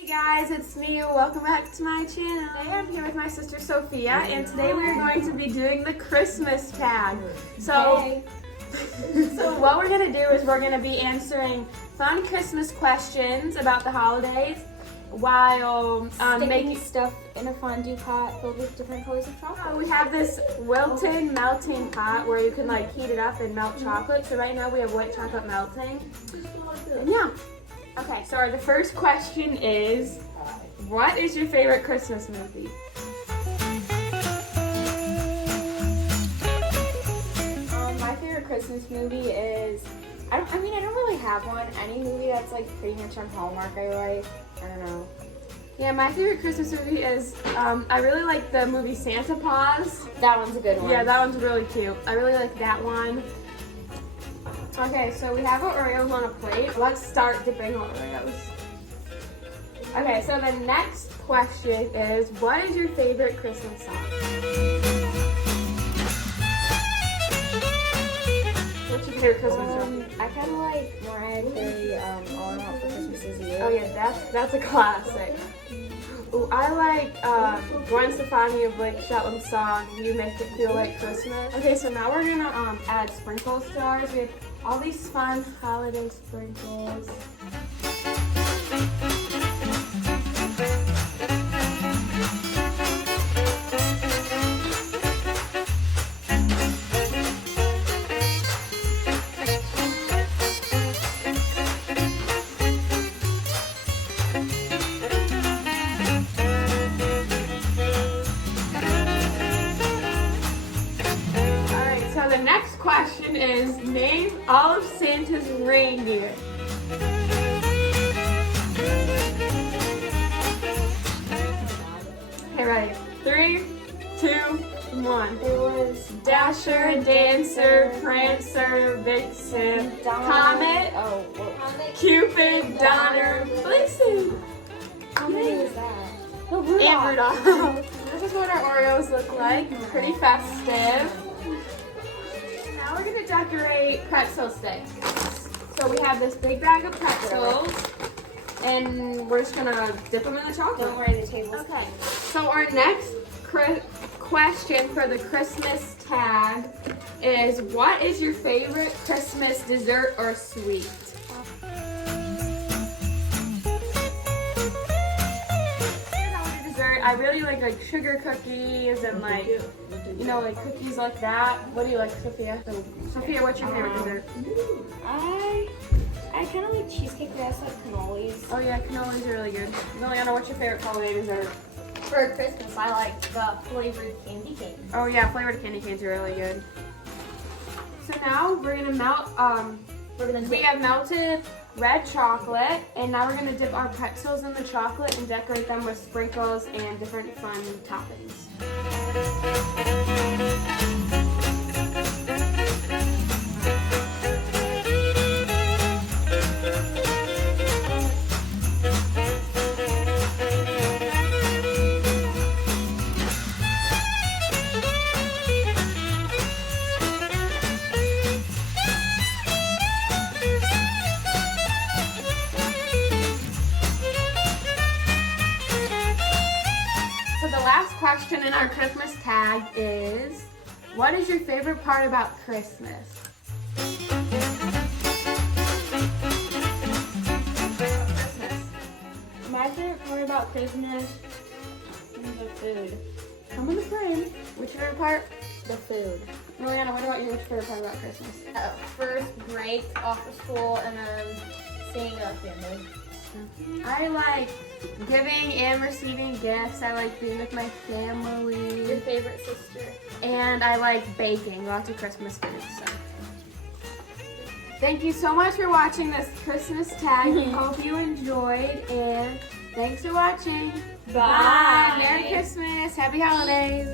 Hey guys, it's me. Welcome back to my channel. Today I'm here with my sister Sophia, and today we're going to be doing the Christmas tag. So what we're going to do is we're going to be answering fun Christmas questions about the holidays while making stuff in a fondue pot filled with different colors of chocolate. We have this Wilton melting pot where you can like heat it up and melt chocolate. So right now we have white chocolate melting. And yeah. Okay, so the first question is, what is your favorite Christmas movie? My favorite Christmas movie is, I don't really have one. Any movie that's like pretty much on Hallmark I like. I don't know. Yeah, my favorite Christmas movie is, I really like the movie Santa Paws. That one's a good one. Yeah, that one's really cute. I really like that one. Okay, so we have our Oreos on a plate. Let's start dipping our Oreos. Okay, so the next question is, what is your favorite Christmas song? What's your favorite Christmas song? I kind of like Mariah Carey, All I Want for Christmas Is You. Oh yeah, that's a classic. Ooh, I like Gwen Stefani and Blake Shetland's song, You Make It Feel Like Christmas. Okay, so now we're gonna add sprinkles to ours. We have all these fun holiday sprinkles. So the next question is, name all of Santa's reindeer. Okay, ready? 3, 2, 1. It was Dasher, Dancer, Prancer, Vixen, Comet, Cupid, Donner, Blitzen. How many was that? Oh, And Rudolph. This is what our Oreos look like. Pretty festive. Now we're gonna decorate pretzel sticks. So we have this big bag of pretzels, and we're just gonna dip them in the chocolate. Don't worry, the table's Okay. So our next question for the Christmas tag is, what is your favorite Christmas dessert or sweet? I really like sugar cookies and like cookies like that. What do you like, Sophia? Sophia, what's your favorite dessert? I kind of like cheesecake, but I also like cannolis. Oh yeah, cannolis are really good. Liliana, what's your favorite holiday dessert? For Christmas, I like the flavored candy cane. Oh yeah, flavored candy canes are really good. So now we're gonna melt. We have melted red chocolate, and now we're gonna dip our pretzels in the chocolate and decorate them with sprinkles and different fun toppings. The last question in our Christmas tag is, what is your favorite part about Christmas? My favorite part about Christmas is the food. Come in the frame. What's your favorite part? The food. Liliana, what about you? What's your favorite part about Christmas? First break off of school and then seeing a family. I like giving and receiving gifts. I like being with my family. Your favorite sister. And I like baking lots of Christmas foods. So. Thank you so much for watching this Christmas tag. We hope you enjoyed, and thanks for watching. Bye. Merry Christmas. Happy holidays.